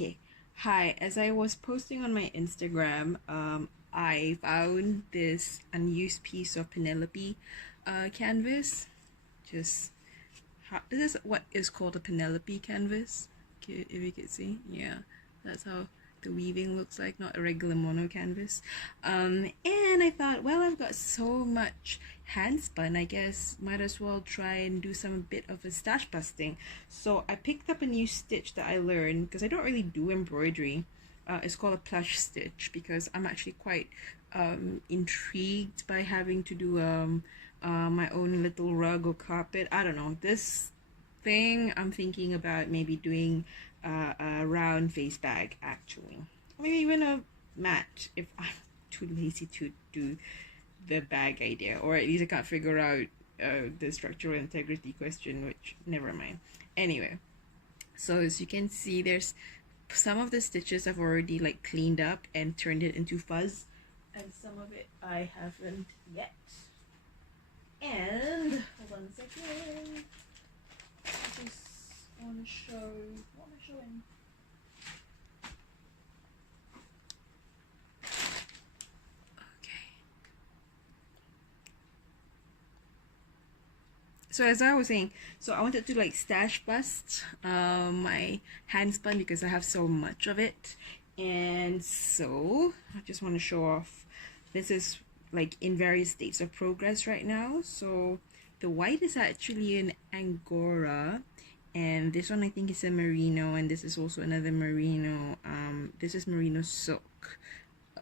Okay. Hi, as I was posting on my Instagram, I found this unused piece of Penelope canvas. Just this is what is called a Penelope canvas. Okay, if you can see, yeah, that's how the weaving looks like, not a regular mono canvas. And I thought, well, I've got so much hand spun, I guess might as well try and do some bit of a stash busting. So I picked up a new stitch that I learned because I don't really do embroidery. It's called a plush stitch because I'm actually quite intrigued by having to do my own little rug or carpet. I don't know, this thing I'm thinking about maybe doing a round face bag actually, or maybe even a mat if I'm too lazy to do the bag idea, or at least I can't figure out the structural integrity question, which never mind. Anyway, so as you can see, there's some of the stitches I've already like cleaned up and turned it into fuzz, and some of it I haven't yet. And hold on a second, I just want to show what am I showing. So as I was saying, so I wanted to like stash bust my hand spun because I have so much of it, and so I just want to show off. This is like in various states of progress right now. So the white is actually an Angora, and this one I think is a merino, and this is also another merino. This is merino silk,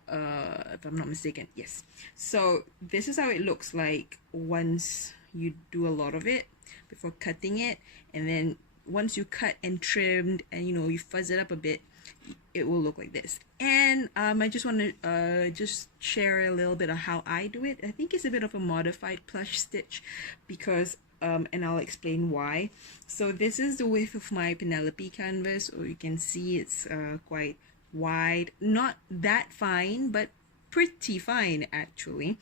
if I'm not mistaken. Yes. So this is how it looks like once you do a lot of it before cutting it, and then once you cut and trimmed and you fuzz it up a bit, it will look like this. And I just want to just share a little bit of how I do it. I think it's a bit of a modified plush stitch because and I'll explain why. So this is the width of my Penelope canvas, or you can see it's quite wide, not that fine but pretty fine actually.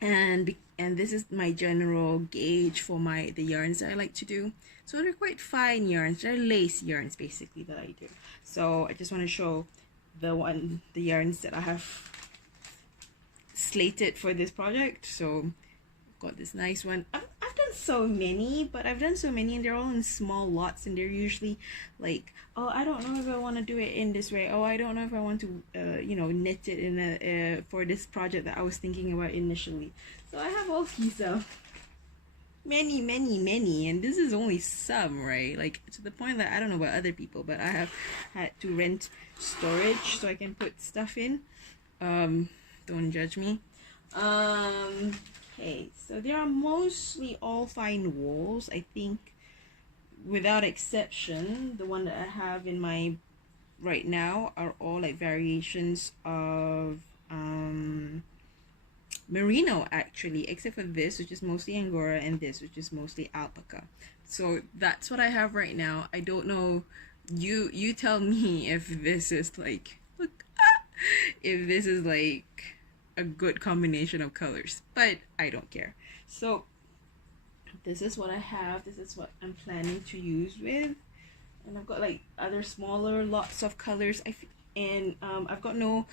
And this is my general gauge for the yarns that I like to do. So they're quite fine yarns, they're lace yarns basically that I do. So I just want to show the yarns that I have slated for this project. So I've got this nice one. I've done so many, and they're all in small lots, and they're usually like, oh, I don't know if I want to do it in this way. Oh, I don't know if I want to knit it in a for this project that I was thinking about initially. So I have all these many, and this is only some, right? Like, to the point that I don't know about other people, but I have had to rent storage so I can put stuff in. Don't judge me. Okay, so they are mostly all fine wools, I think, without exception. The one that I have in my right now are all like variations of merino actually, except for this, which is mostly Angora, and this, which is mostly alpaca. So that's what I have right now. I don't know, you tell me if this is like, look, if this is like a good combination of colors, but I don't care. So this is what I have, this is what I'm planning to use with, and I've got like other smaller lots of colors. I've got no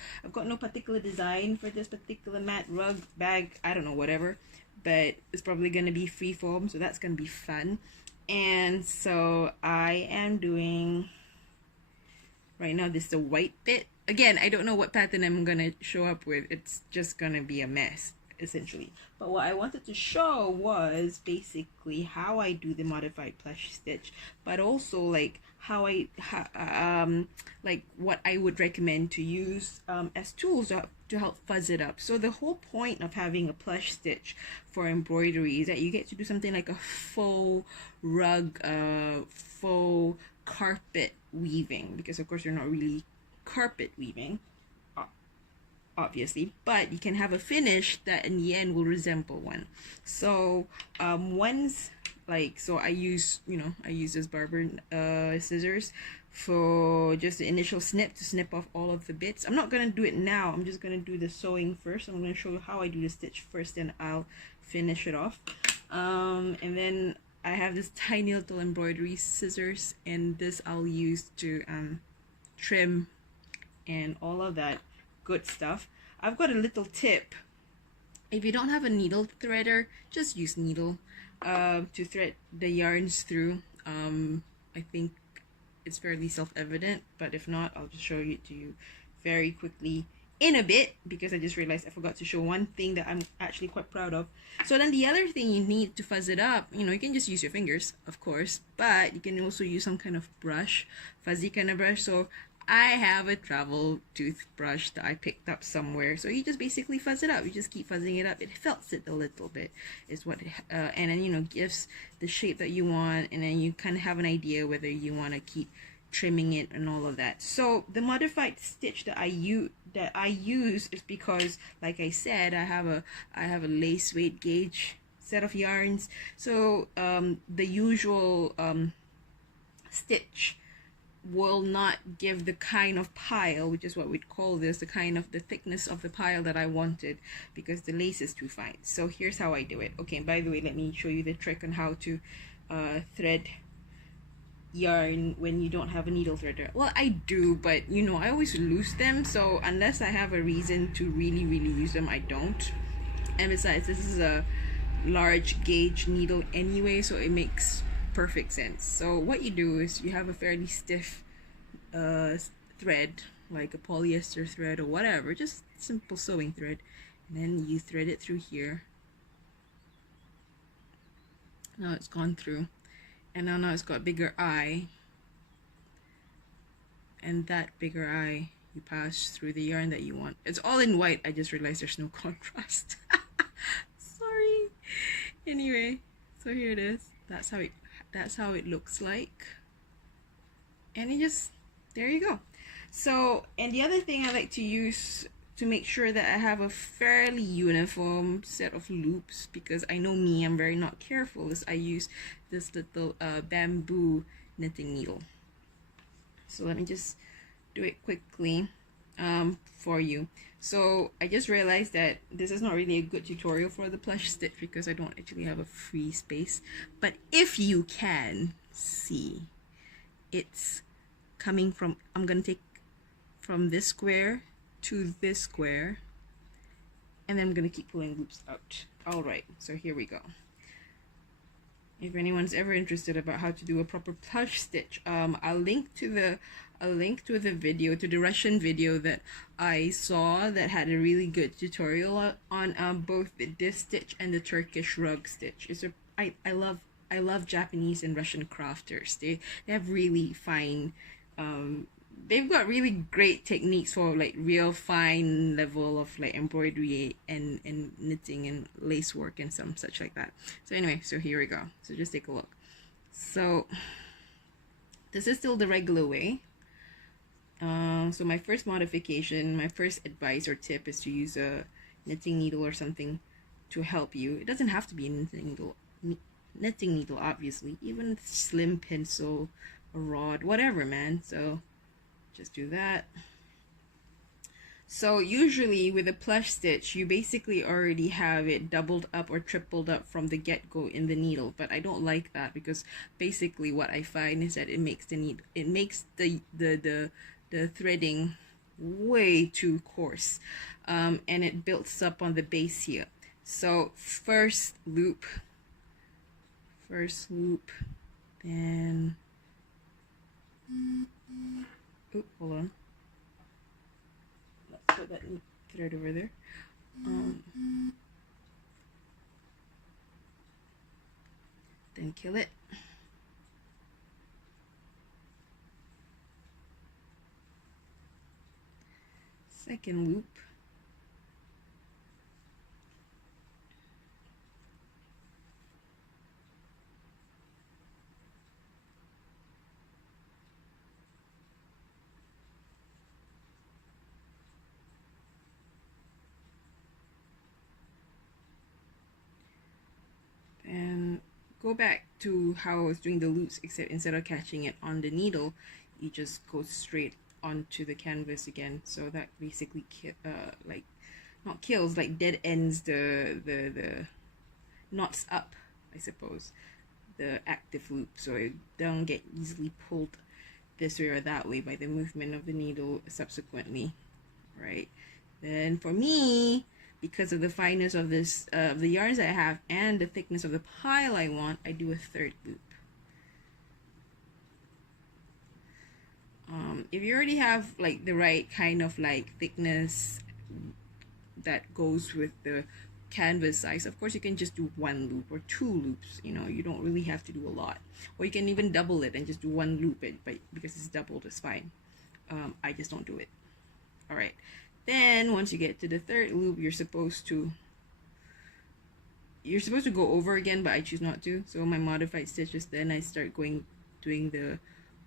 particular design for this particular mat, rug, bag, I don't know, whatever, but it's probably gonna be freeform, so that's gonna be fun. And so I am doing right now, this is the white bit. Again, I don't know what pattern I'm gonna show up with. It's just gonna be a mess essentially, but what I wanted to show was basically how I do the modified plush stitch, but also like like what I would recommend to use as tools to help fuzz it up. So the whole point of having a plush stitch for embroidery is that you get to do something like a faux rug, faux carpet weaving, because of course you're not really carpet weaving, obviously, but you can have a finish that in the end will resemble one. So once, like, so I use this barber scissors for just the initial snip to snip off all of the bits. I'm not gonna do it now, I'm just gonna do the sewing first. I'm gonna show you how I do the stitch first, and I'll finish it off. And then I have this tiny little embroidery scissors, and this I'll use to trim and all of that good stuff. I've got a little tip. If you don't have a needle threader, just use needle to thread the yarns through. I think it's fairly self-evident, but if not, I'll just show it to you very quickly in a bit, because I just realized I forgot to show one thing that I'm actually quite proud of. So then the other thing you need to fuzz it up, you know, you can just use your fingers, of course, but you can also use some kind of brush, fuzzy kind of brush. So I have a travel toothbrush that I picked up somewhere. So you just basically fuzz it up. You just keep fuzzing it up. It felts it a little bit, is what, and then, you know, gives the shape that you want, and then you kind of have an idea whether you want to keep trimming it and all of that. So the modified stitch that I use is because, like I said, I have a lace weight gauge set of yarns. So the usual stitch will not give the kind of pile, which is what we'd call this, the kind of the thickness of the pile that I wanted, because the lace is too fine. So here's how I do it. Okay, by the way, let me show you the trick on how to thread yarn when you don't have a needle threader. Well, I do, but you know, I always lose them, so unless I have a reason to really use them, I don't. And besides, this is a large gauge needle anyway, so it makes perfect sense. So what you do is you have a fairly stiff thread, like a polyester thread or whatever, just simple sewing thread, and then you thread it through here. Now it's gone through, and now it's got a bigger eye, and that bigger eye you pass through the yarn that you want. It's all in white. I just realized there's no contrast. Sorry. Anyway, so here it is. That's how it looks like, and it just, there you go. So, and the other thing I like to use to make sure that I have a fairly uniform set of loops, because I know me, I'm very not careful, is I use this little bamboo knitting needle. So let me just do it quickly for you. So I just realized that this is not really a good tutorial for the plush stitch because I don't actually have a free space, but if you can see, it's coming from, I'm gonna take from this square to this square, and then I'm gonna keep pulling loops out. All right, so here we go. If anyone's ever interested about how to do a proper plush stitch, I'll link to the video, to the Russian video that I saw that had a really good tutorial on both this stitch and the Turkish rug stitch. I love Japanese and Russian crafters. They have really fine, they've got really great techniques for like real fine level of like embroidery and knitting and lace work and some such like that. So anyway, so here we go. So just take a look. So this is still the regular way. So my first modification, my first advice or tip is to use a knitting needle or something to help you. It doesn't have to be a knitting needle, obviously. Even a slim pencil, a rod, whatever, man. So just do that. So usually with a plush stitch, you basically already have it doubled up or tripled up from the get-go in the needle, but I don't like that, because basically what I find is that it makes the threading way too coarse, and it builds up on the base here. So first loop, then oh, hold on, let's put that thread over there. Then kill it. Second loop. And go back to how I was doing the loops, except instead of catching it on the needle, you just go straight onto the canvas again. So that basically like not kills, like dead ends the knots up, I suppose, the active loop, so it don't get easily pulled this way or that way by the movement of the needle subsequently, right? Then for me, because of the fineness of this the yarns I have and the thickness of the pile I want, I do a third loop. If you already have like the right kind of like thickness that goes with the canvas size, of course you can just do one loop or two loops. You know, you don't really have to do a lot, or you can even double it and just do one loop but because it's doubled, it's fine. I just don't do it. All right, then once you get to the third loop, you're supposed to go over again, but I choose not to. So my modified stitches, then I start doing the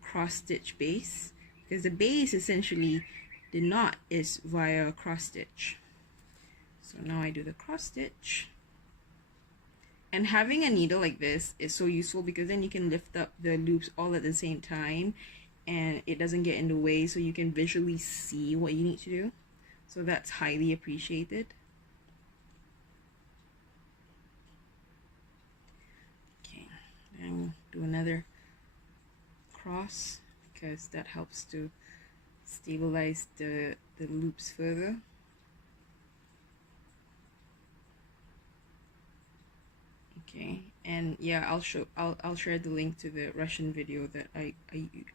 cross stitch base, because the base essentially, the knot is via cross stitch. So now I do the cross stitch, and having a needle like this is so useful because then you can lift up the loops all at the same time and it doesn't get in the way, so you can visually see what you need to do. So that's highly appreciated. Okay, then do another cross because that helps to stabilize the loops further. Okay, and yeah, I'll share the link to the Russian video that I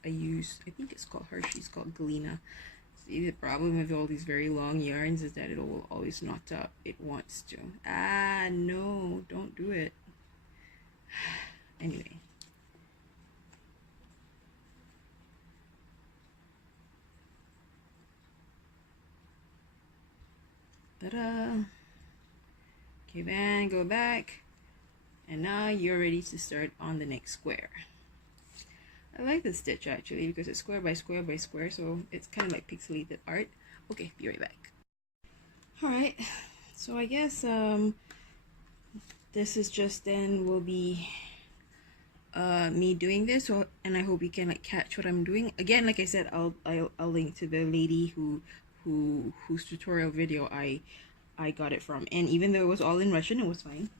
use. I think it's called Hershey's, called Galina. See, the problem with all these very long yarns is that it will always knot up. It wants to. Ah, no, don't do it. Anyway. Ta-da! Okay, then go back. And now you're ready to start on the next square. I like this stitch actually because it's square by square by square, so it's kind of like pixelated art. Okay, be right back. Alright, so I guess this is just then will be me doing this, so, and I hope you can like catch what I'm doing. Again, like I said, I'll link to the lady whose tutorial video I got it from, and even though it was all in Russian, it was fine.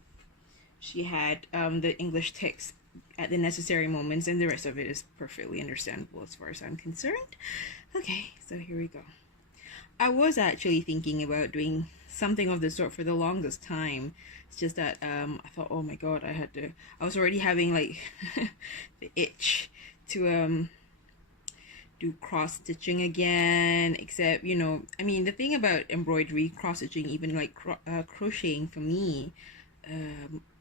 She had the English text at the necessary moments, and the rest of it is perfectly understandable as far as I'm concerned. Okay, so here we go. I was actually thinking about doing something of the sort for the longest time. It's just that I thought, oh my god, I was already having like the itch to do cross stitching again, except, you know, I mean, the thing about embroidery, cross stitching, even like crocheting for me,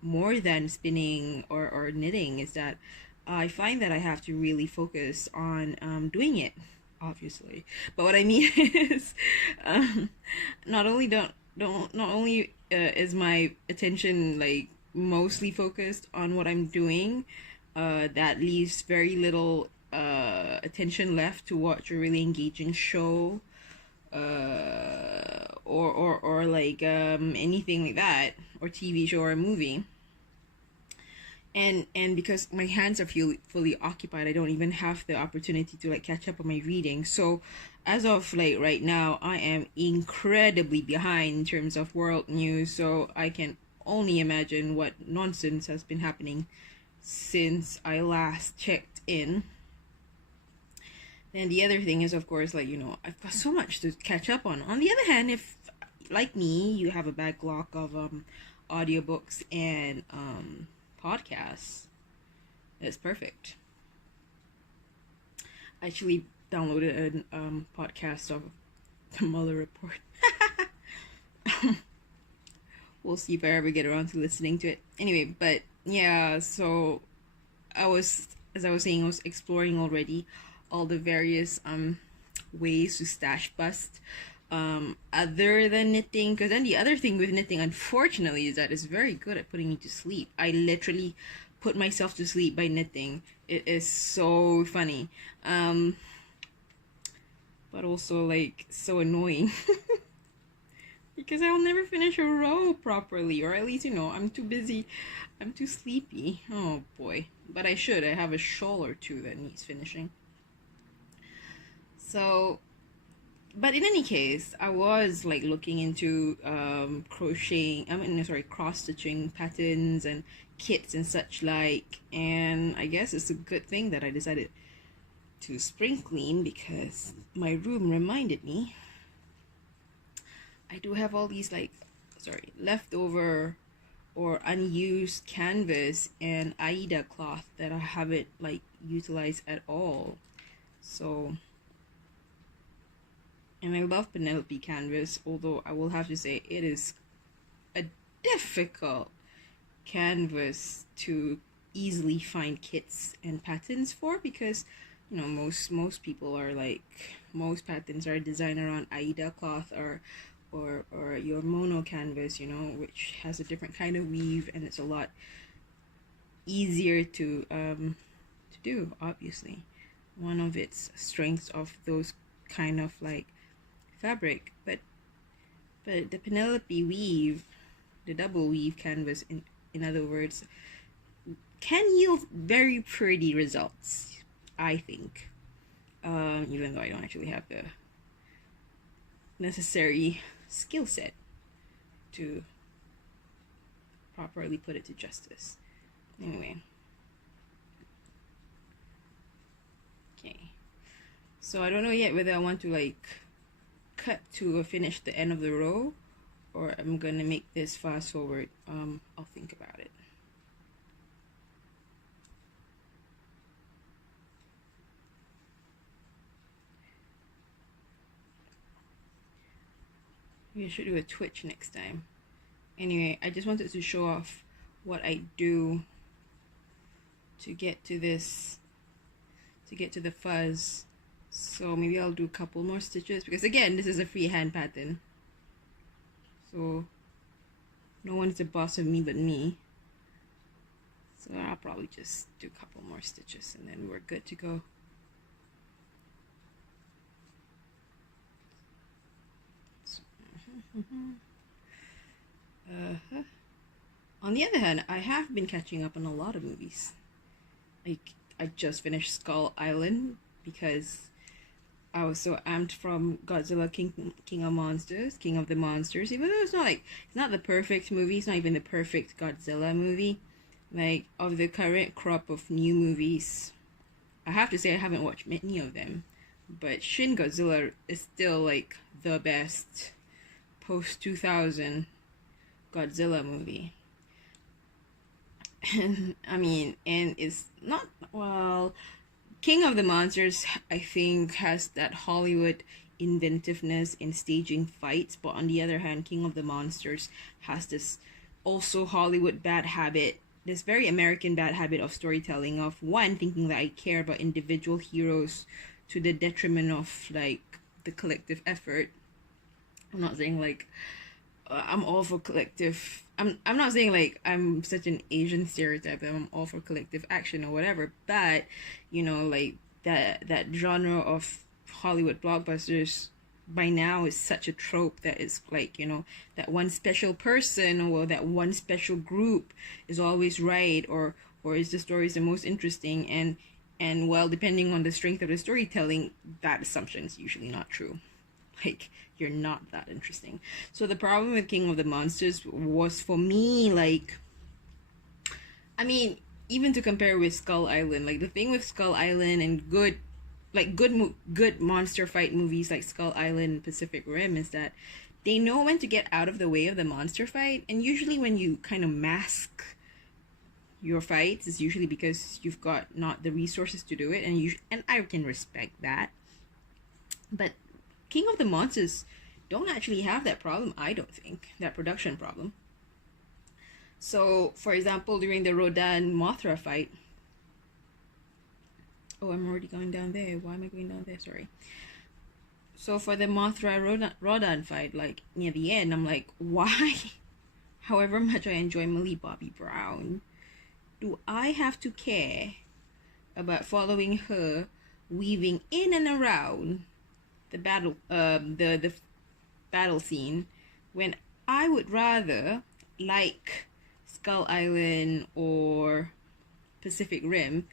more than spinning or knitting, is that I find that I have to really focus on doing it, obviously. But what I mean is, not only is my attention like mostly focused on what I'm doing, that leaves very little attention left to watch a really engaging show, or like anything like that, or TV show or a movie. And because my hands are fully occupied, I don't even have the opportunity to like catch up on my reading. So as of like right now, I am incredibly behind in terms of world news, so I can only imagine what nonsense has been happening since I last checked in. And the other thing is, of course, like, you know, I've got so much to catch up on. On the other hand, if, like me, you have a backlog of audiobooks and podcasts, that's perfect. I actually downloaded a podcast of the Mueller report. We'll see if I ever get around to listening to it. Anyway, but yeah, so as I was saying, I was exploring already all the various ways to stash bust other than knitting, because then the other thing with knitting, unfortunately, is that it's very good at putting me to sleep. I literally put myself to sleep by knitting. It is so funny, but also like so annoying. Because I'll never finish a row properly, or at least, you know, I'm too busy, I'm too sleepy. Oh boy, but I should. I have a shawl or two that needs finishing. So, but in any case, I was like looking into cross stitching patterns and kits and such like, and I guess it's a good thing that I decided to spring clean because my room reminded me I do have all these leftover or unused canvas and Aida cloth that I haven't utilized at all. So, and I love Penelope canvas, although I will have to say it is a difficult canvas to easily find kits and patterns for, because most people are most patterns are designed around Aida cloth or your mono canvas, which has a different kind of weave, and it's a lot easier to do. Obviously, one of its strengths of those kind of fabric, but the Penelope weave, the double weave canvas, in other words, can yield very pretty results, I think, even though I don't actually have the necessary skill set to properly put it to justice. Anyway, okay, so I don't know yet whether I want to cut to finish the end of the row, or I'm gonna make this fast forward. I'll think about it. Maybe I should do a Twitch next time. Anyway, I just wanted to show off what I do to get to this, to get to the fuzz. So maybe I'll do a couple more stitches, because again, this is a freehand pattern, so no one's the boss of me but me. So I'll probably just do a couple more stitches and then we're good to go. On the other hand, I have been catching up on a lot of movies. I just finished Skull Island because I was so amped from Godzilla, King of the Monsters. Even though it's not the perfect movie, it's not even the perfect Godzilla movie. Of the current crop of new movies, I have to say I haven't watched many of them, but Shin Godzilla is still the best post 2000 Godzilla movie. And and it's not, well, King of the Monsters, I think, has that Hollywood inventiveness in staging fights, but on the other hand, King of the Monsters has this also Hollywood bad habit, this very American bad habit of storytelling, of one, thinking that I care about individual heroes to the detriment of the collective effort. I'm not saying I'm all for collective. I'm not saying I'm such an Asian stereotype that I'm all for collective action or whatever, but that genre of Hollywood blockbusters by now is such a trope that it's that one special person or that one special group is always right, or is the story the most interesting, and well, depending on the strength of the storytelling, that assumption is usually not true. You're not that interesting. So the problem with King of the Monsters was, for me, even to compare with Skull Island, the thing with Skull Island and good monster fight movies like Skull Island and Pacific Rim is that they know when to get out of the way of the monster fight, and usually when you kind of mask your fights, it's usually because you've got not the resources to do it, and I can respect that. But King of the Monsters don't actually have that problem, I don't think, that production problem. So, for example, during the Rodan-Mothra fight... Oh, I'm already going down there. Why am I going down there? Sorry. So, for the Mothra-Rodan fight, near the end, I'm why? However much I enjoy Millie Bobby Brown, do I have to care about following her weaving in and around the battle the battle scene, when I would rather, Skull Island or Pacific Rim,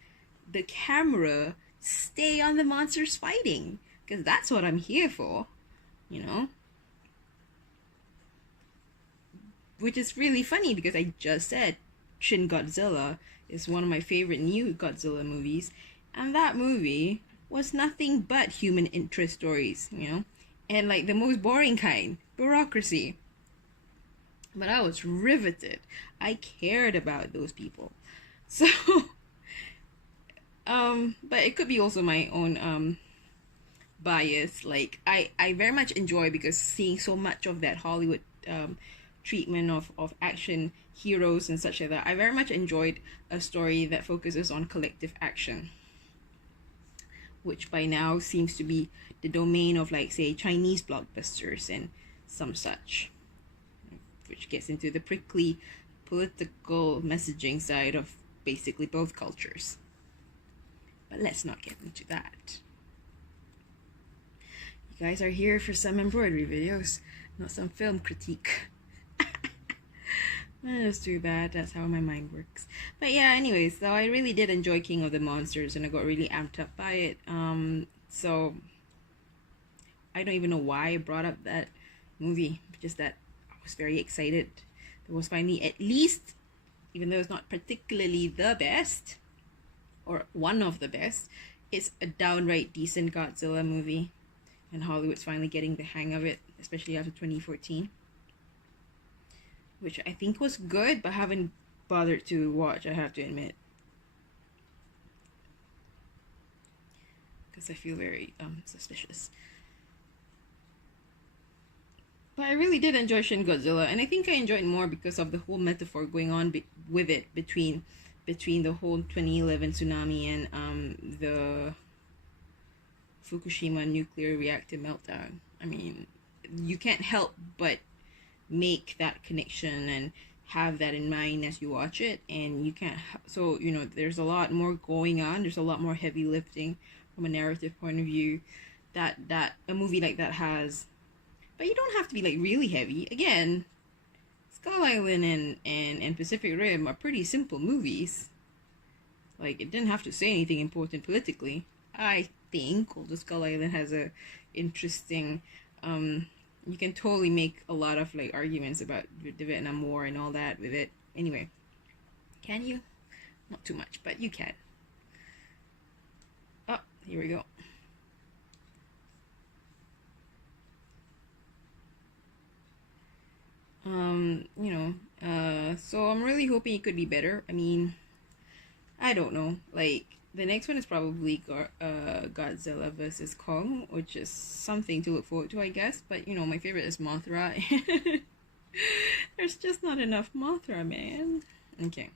the camera stay on the monsters fighting, because that's what I'm here for, which is really funny because I just said Shin Godzilla is one of my favorite new Godzilla movies, and that movie was nothing but human interest stories, and like the most boring kind, bureaucracy. But I was riveted. I cared about those people. So, but it could be also my own bias. Like I very much enjoy, because seeing so much of that Hollywood treatment of action heroes and such like that, I very much enjoyed a story that focuses on collective action, which by now seems to be the domain of, like, say, Chinese blockbusters and some such, which gets into the prickly political messaging side of basically both cultures. But let's not get into that. You guys are here for some embroidery videos, not some film critique. That's too bad. That's how my mind works. But yeah, anyways, so I really did enjoy King of the Monsters, and I got really amped up by it. So I don't even know why I brought up that movie, just that I was very excited. It was finally, at least, even though it's not particularly the best, or one of the best, it's a downright decent Godzilla movie. And Hollywood's finally getting the hang of it, especially after 2014. Which I think was good, but haven't bothered to watch, I have to admit. Because I feel very suspicious. But I really did enjoy Shin Godzilla, and I think I enjoyed it more because of the whole metaphor going on with it between the whole 2011 tsunami and the Fukushima nuclear reactor meltdown. I mean, you can't help but make that connection and have that in mind as you watch it, and you can't, so there's a lot more going on. There's a lot more heavy lifting from a narrative point of view that a movie like that has. But you don't have to be like really heavy. Again, Skull Island and Pacific Rim are pretty simple movies. Like, it didn't have to say anything important politically. I think, although Skull Island has a interesting you can totally make a lot of like arguments about the Vietnam War and all that with it. Anyway, can you? Not too much, but you can. Oh, here we go. So I'm really hoping it could be better. I mean, I don't know. Like, the next one is probably Godzilla versus Kong, which is something to look forward to, I guess. But, my favorite is Mothra. There's just not enough Mothra, man. Okay.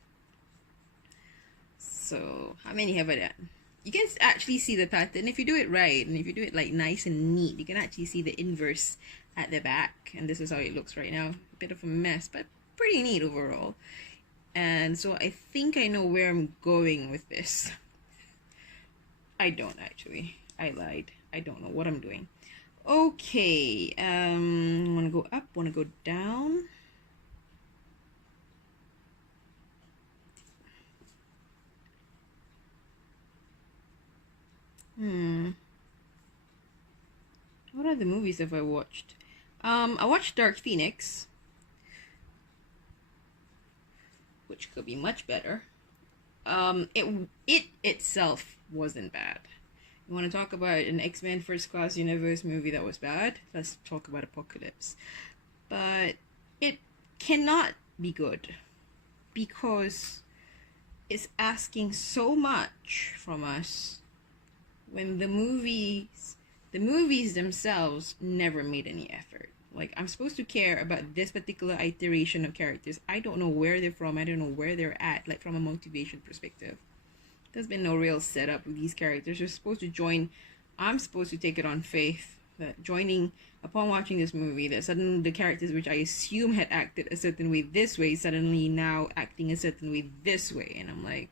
So, how many have I done? You can actually see the pattern. If you do it right, and if you do it, like, nice and neat, you can actually see the inverse at the back. And this is how it looks right now. A bit of a mess, but pretty neat overall. And so I think I know where I'm going with this. I don't actually. I lied. I don't know what I'm doing. Okay. Want to go up? Want to go down? What other movies have I watched? I watched Dark Phoenix, which could be much better. It itself wasn't bad. You want to talk about an X-Men First Class Universe movie that was bad? Let's talk about Apocalypse. But it cannot be good because it's asking so much from us when the movies themselves never made any effort. Like, I'm supposed to care about this particular iteration of characters. I don't know where they're from. I don't know where they're at, like, from a motivation perspective. There's been no real setup with these characters. You're supposed to join. I'm supposed to take it on faith that joining, upon watching this movie, that suddenly the characters which I assume had acted a certain way this way, suddenly now acting a certain way this way. And I'm like,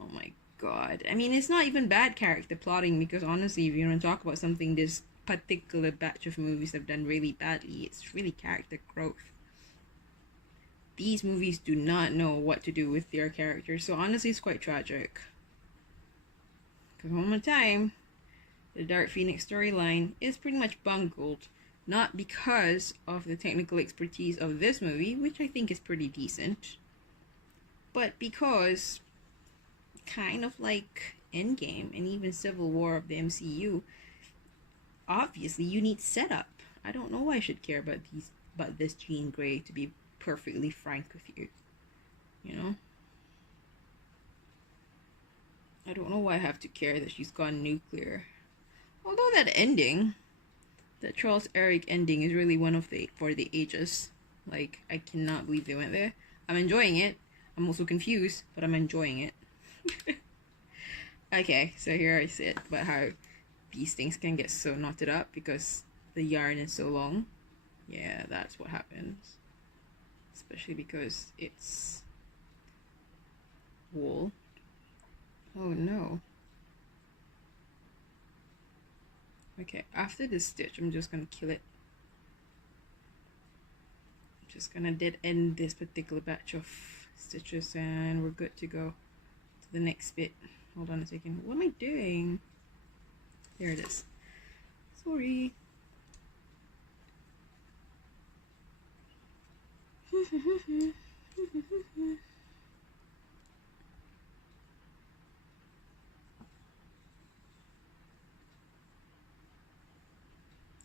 oh my god. I mean, it's not even bad character plotting, because honestly, if you want to talk about something this particular batch of movies have done really badly, it's really character growth. These movies do not know what to do with their characters, so honestly, it's quite tragic. Because one more time, the Dark Phoenix storyline is pretty much bungled, not because of the technical expertise of this movie, which I think is pretty decent, but because kind of like Endgame and even Civil War of the MCU, obviously you need setup. I don't know why I should care about this Jean Grey, to be perfectly frank with you. You know? I don't know why I have to care that she's gone nuclear. Although that ending, that Charles Eric ending, is really one of the for the ages. Like, I cannot believe they went there. I'm enjoying it. I'm also confused, but I'm enjoying it. Okay, so here I said about how these things can get so knotted up because the yarn is so long. Yeah, that's what happens. Especially because it's wool. Oh no. Okay, after this stitch, I'm just gonna kill it. I'm just gonna dead end this particular batch of stitches and we're good to go to the next bit. Hold on a second. What am I doing? There it is. Sorry.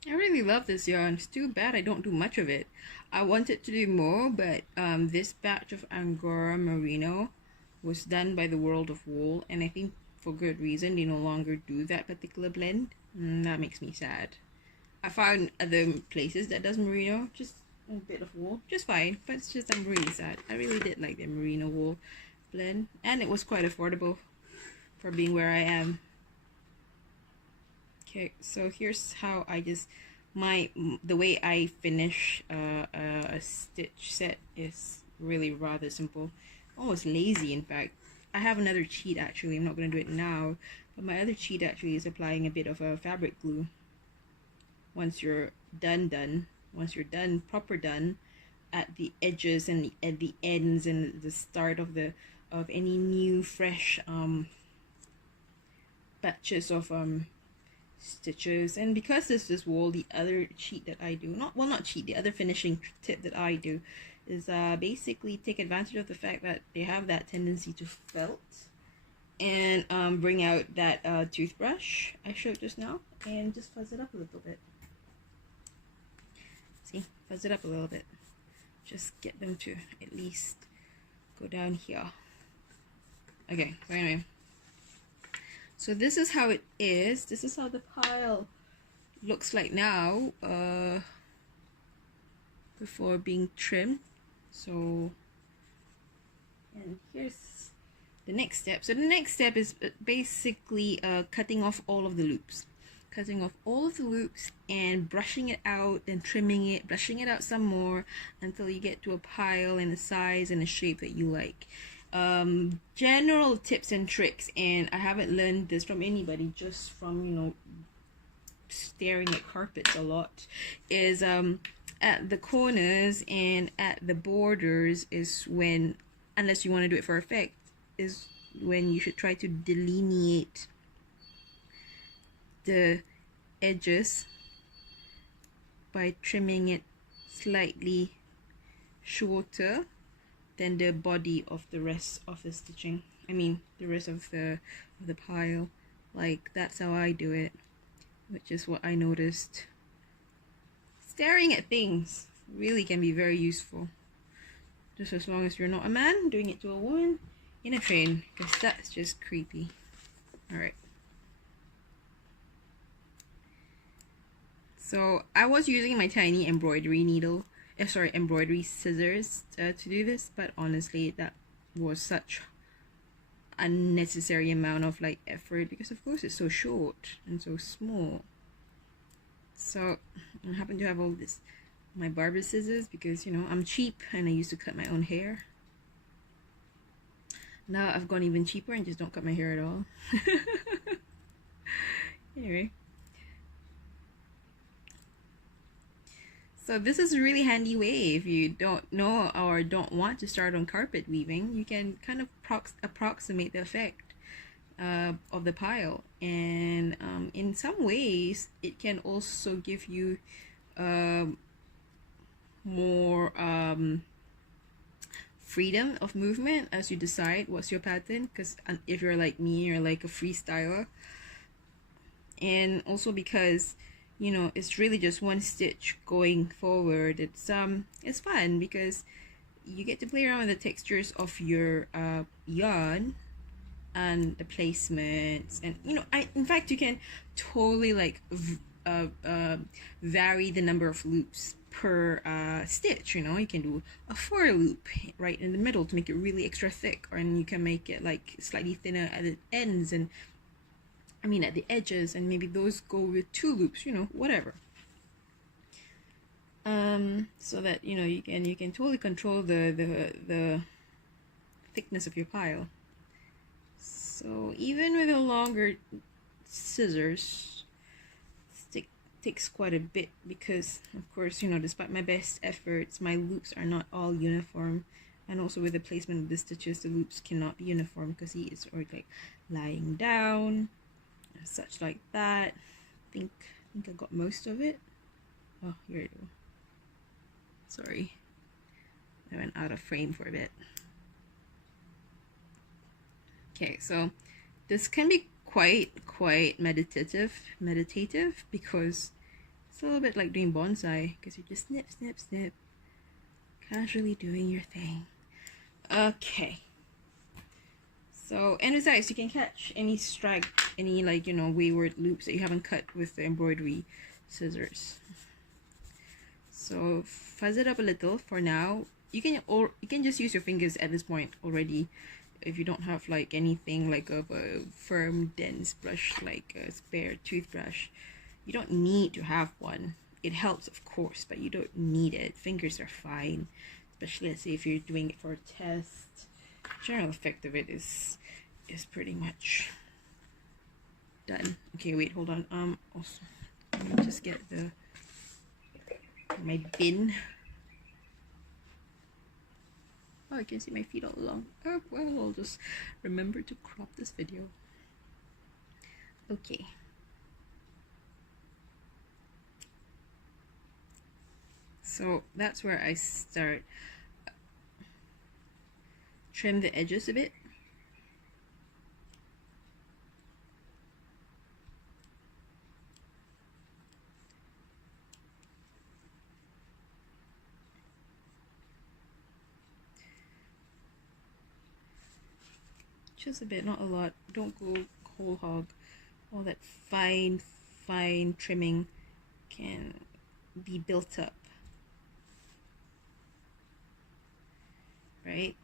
I really love this yarn. It's too bad I don't do much of it. I wanted to do more, but this batch of Angora Merino was done by the World of Wool, and I think for good reason. They no longer do that particular blend. That makes me sad. I found other places that does merino, just a bit of wool, just fine, but it's just I'm really sad. I really did like the merino wool blend, and it was quite affordable for being where I am. Okay, so here's how I just the way I finish a stitch set is really rather simple, almost lazy in fact. I have another cheat actually. I'm not going to do it now, but my other cheat actually is applying a bit of a fabric glue. Once you're done, proper done, at the edges and at the ends and the start of any new fresh batches of stitches. And because this is wool, the other cheat that I do, the other finishing tip that I do is basically take advantage of the fact that they have that tendency to felt, and bring out that toothbrush I showed just now and just fuzz it up a little bit. See, fuzz it up a little bit. Just get them to at least go down here. Okay, so anyway. So this is how it is. This is how the pile looks like now before being trimmed. So, and here's the next step. So the next step is basically cutting off all of the loops. Cutting off all of the loops and brushing it out, then trimming it, brushing it out some more until you get to a pile and a size and a shape that you like. General tips and tricks, and I haven't learned this from anybody, just from, you know, staring at carpets a lot, is at the corners and at the borders is when, unless you want to do it for effect, is when you should try to delineate the edges by trimming it slightly shorter than the body of the rest of the stitching. I mean, the rest of the pile. Like, that's how I do it, which is what I noticed. Staring at things really can be very useful, just as long as you're not a man doing it to a woman in a train, because that's just creepy. Alright. So I was using my tiny embroidery needle, embroidery scissors to do this, but honestly that was such unnecessary amount of like effort, because of course it's so short and so small. So I happen to have all this, my barber scissors, because, you know, I'm cheap and I used to cut my own hair. Now I've gone even cheaper and just don't cut my hair at all. Anyway, so this is a really handy way if you don't know or don't want to start on carpet weaving. You can kind of approximate the effect of the pile, and in some ways it can also give you more freedom of movement as you decide what's your pattern, because if you're like me, you're like a freestyler. And also because, you know, it's really just one stitch going forward. It's fun because you get to play around with the textures of your yarn and the placements, and you know, in fact you can totally like vary the number of loops per stitch. You know, you can do a 4 loop right in the middle to make it really extra thick, or and you can make it like slightly thinner at the ends, and I mean at the edges, and maybe those go with 2 loops, you know, whatever. So that, you know, you can totally control the thickness of your pile. So even with a longer scissors, it takes quite a bit because, of course, you know, despite my best efforts, my loops are not all uniform. And also with the placement of the stitches, the loops cannot be uniform because he is already like lying down, such like that. I think I got most of it. Oh, here you go. Sorry, I went out of frame for a bit. Okay, so this can be quite meditative because it's a little bit like doing bonsai, because you're just snip, casually doing your thing. Okay. So, and besides, you can catch any any like, you know, wayward loops that you haven't cut with the embroidery scissors. So fuzz it up a little for now. You can just use your fingers at this point already, if you don't have like anything like of a firm dense brush like a spare toothbrush. You don't need to have one. It helps, of course, but you don't need it. Fingers are fine, especially let's say if you're doing it for a test. General effect of it is pretty much done. Okay, wait, hold on. Also, let me just get my bin. Oh, I can see my feet all along. Oh, well, I'll just remember to crop this video. Okay. So that's where I start. Trim the edges a bit. Just a bit, not a lot. Don't go whole hog. All that fine trimming can be built up, right?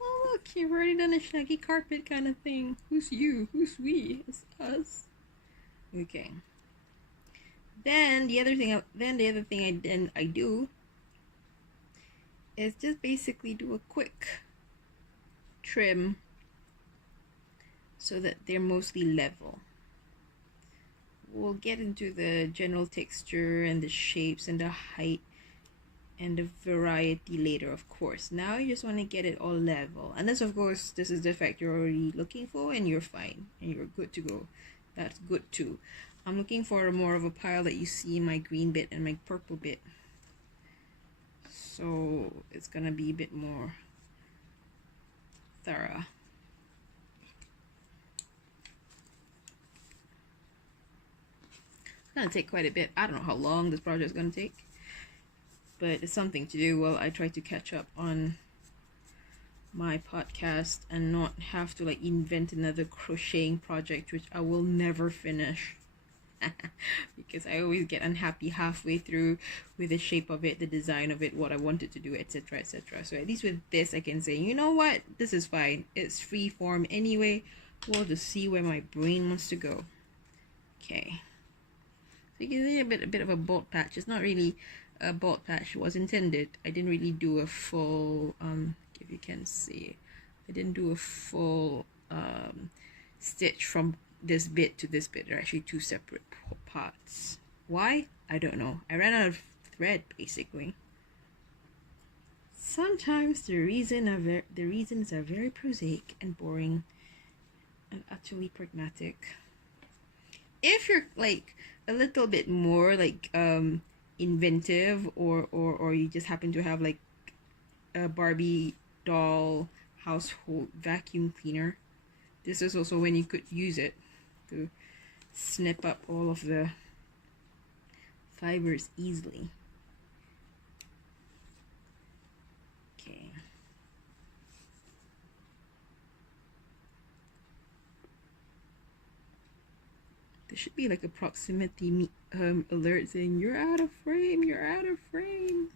Oh look, you've already done a shaggy carpet kind of thing. Who's you? Who's we? It's us. Okay. Then the other thing I do is just basically do a quick trim so that they're mostly level. We'll get into the general texture and the shapes and the height and the variety later, of course. Now you just want to get it all level, and this, of course, this is the effect you're already looking for, and you're fine and you're good to go. That's good too. I'm looking for more of a pile that you see my green bit and my purple bit, so it's gonna be a bit more thorough. It's gonna take quite a bit. I don't know how long this project is gonna take, but it's something to do while I try to catch up on my podcast and not have to like invent another crocheting project, which I will never finish. Because I always get unhappy halfway through with the shape of it, the design of it, what I wanted to do, etc, etc. So at least with this I can say, you know what, this is fine, it's free form anyway. We'll just see where my brain wants to go. Okay, so you can see a bit of a bolt patch. It's not really a bolt patch. It was intended. I didn't really do a full if you can see, I didn't do a full stitch from this bit to this bit. They're actually 2 separate parts. Why? I don't know. I ran out of thread, basically. Sometimes the reasons are very prosaic and boring, and utterly pragmatic. If you're like a little bit more like inventive, or you just happen to have like a Barbie doll household vacuum cleaner, this is also when you could use it to snip up all of the fibers easily. Okay. There should be like a proximity alert saying you're out of frame, you're out of frame.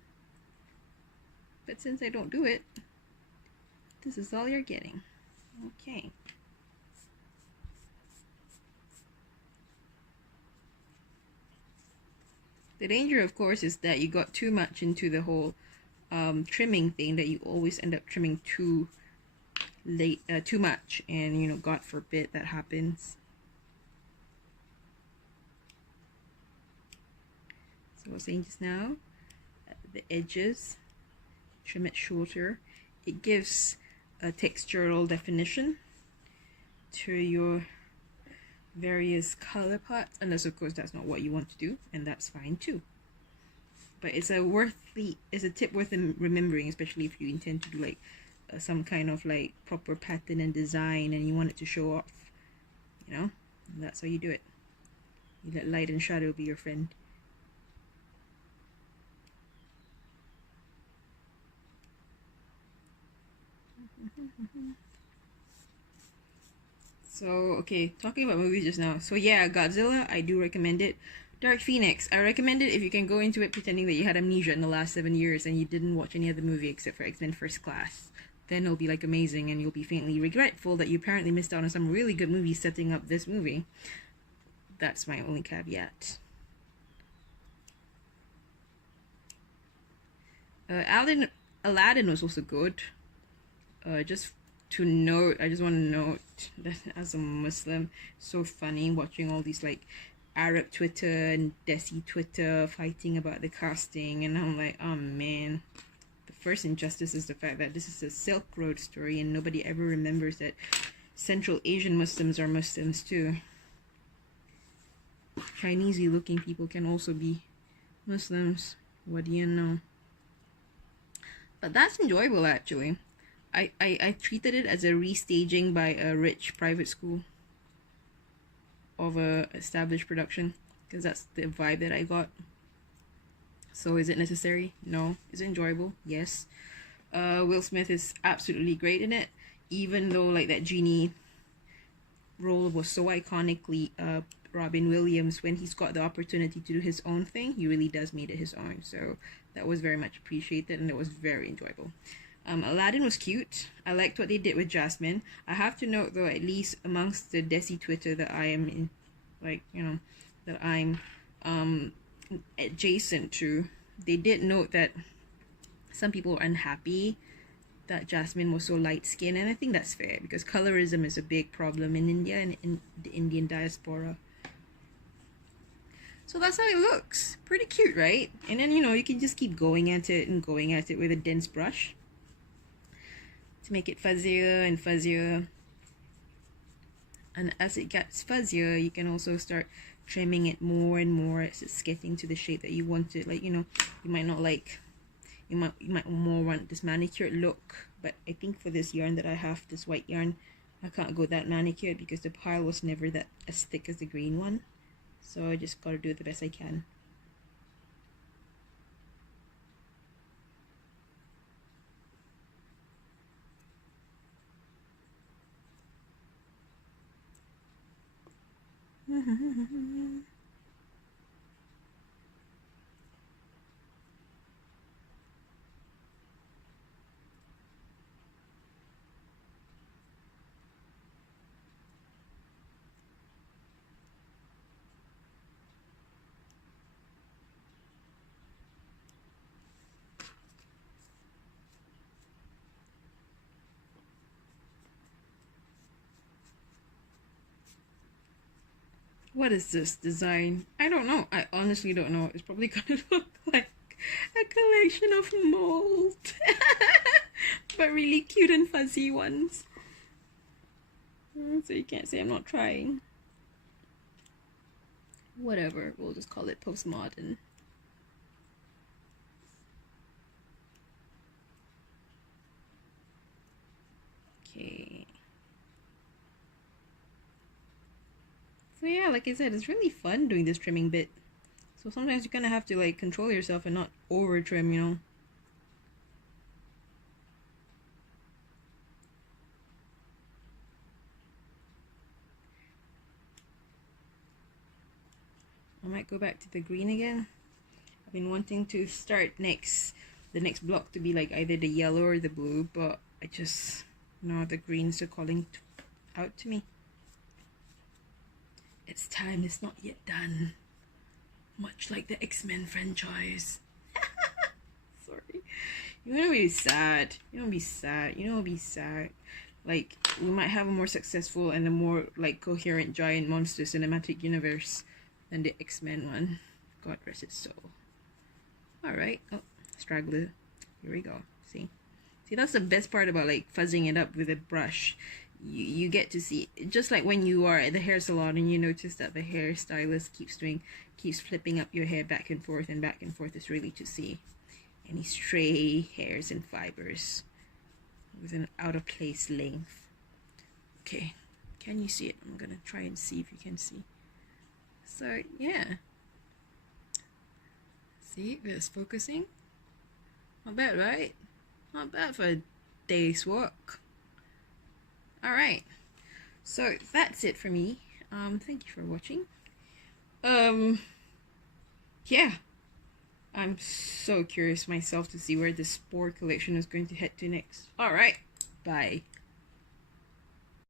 But since I don't do it, this is all you're getting. Okay. The danger, of course, is that you got too much into the whole trimming thing, that you always end up trimming too late, too much, and you know, God forbid that happens. So I was saying just now, the edges, trim it shorter. It gives a textural definition to your various color parts, unless of course that's not what you want to do, and that's fine too. But it's a tip worth remembering, especially if you intend to do like some kind of like proper pattern and design, and you want it to show off, you know. And that's how you do it. You let light and shadow be your friend. So, okay, talking about movies just now. So yeah, Godzilla, I do recommend it. Dark Phoenix, I recommend it if you can go into it pretending that you had amnesia in the last 7 years and you didn't watch any other movie except for X-Men First Class. Then it'll be like amazing, and you'll be faintly regretful that you apparently missed out on some really good movies setting up this movie. That's my only caveat. Aladdin was also good. Just to note, I just want to note that as a Muslim, so funny watching all these like Arab Twitter and Desi Twitter fighting about the casting, and I'm like, oh man. The first injustice is the fact that this is a Silk Road story, and nobody ever remembers that Central Asian Muslims are Muslims too. Chinese-y looking people can also be Muslims. What do you know? But that's enjoyable actually. I treated it as a restaging by a rich private school of a established production, because that's the vibe that I got. So is it necessary? No. Is it enjoyable? Yes. Will Smith is absolutely great in it, even though like that genie role was so iconically Robin Williams. When he's got the opportunity to do his own thing, he really does make it his own. So that was very much appreciated, and it was very enjoyable. Aladdin was cute. I liked what they did with Jasmine. I have to note though, at least amongst the Desi Twitter that I am in, like, you know, that I'm adjacent to, they did note that some people were unhappy that Jasmine was so light skinned, and I think that's fair because colorism is a big problem in India and in the Indian diaspora. So that's how it looks. Pretty cute, right? And then, you know, you can just keep going at it and going at it with a dense brush to make it fuzzier and fuzzier. And as it gets fuzzier, you can also start trimming it more and more as it's getting to the shape that you want it. Like, you know, you might not like, you might more want this manicured look, but I think for this yarn that I have, this white yarn, I can't go that manicured because the pile was never that as thick as the green one. So I just gotta do it the best I can. What is this design? I don't know. I honestly don't know. It's probably gonna look like a collection of mold. But really cute and fuzzy ones. So you can't say I'm not trying. Whatever, we'll just call it postmodern. Okay. So yeah, like I said, it's really fun doing this trimming bit. So sometimes you kind of have to like control yourself and not over trim, you know. I might go back to the green again. I've been wanting to start the next block to be like either the yellow or the blue, but I just know the greens are calling out to me. It's time, it's not yet done. Much like the X-Men franchise. Sorry. You wanna be sad. You wanna be sad. You know, be sad. Like, we might have a more successful and a more like coherent giant monster cinematic universe than the X-Men one. God rest its soul. Alright. Oh, straggler. Here we go. See? See, that's the best part about like fuzzing it up with a brush. You get to see, just like when you are at the hair salon and you notice that the hairstylist keeps flipping up your hair back and forth, is really to see any stray hairs and fibers with an out of place length. Okay, can you see it? I'm gonna try and see if you can see. So yeah, see, it's focusing. Not bad, right? Not bad for a day's work. Alright, so that's it for me. Thank you for watching. Yeah, I'm so curious myself to see where the Spore collection is going to head to next. Alright, bye.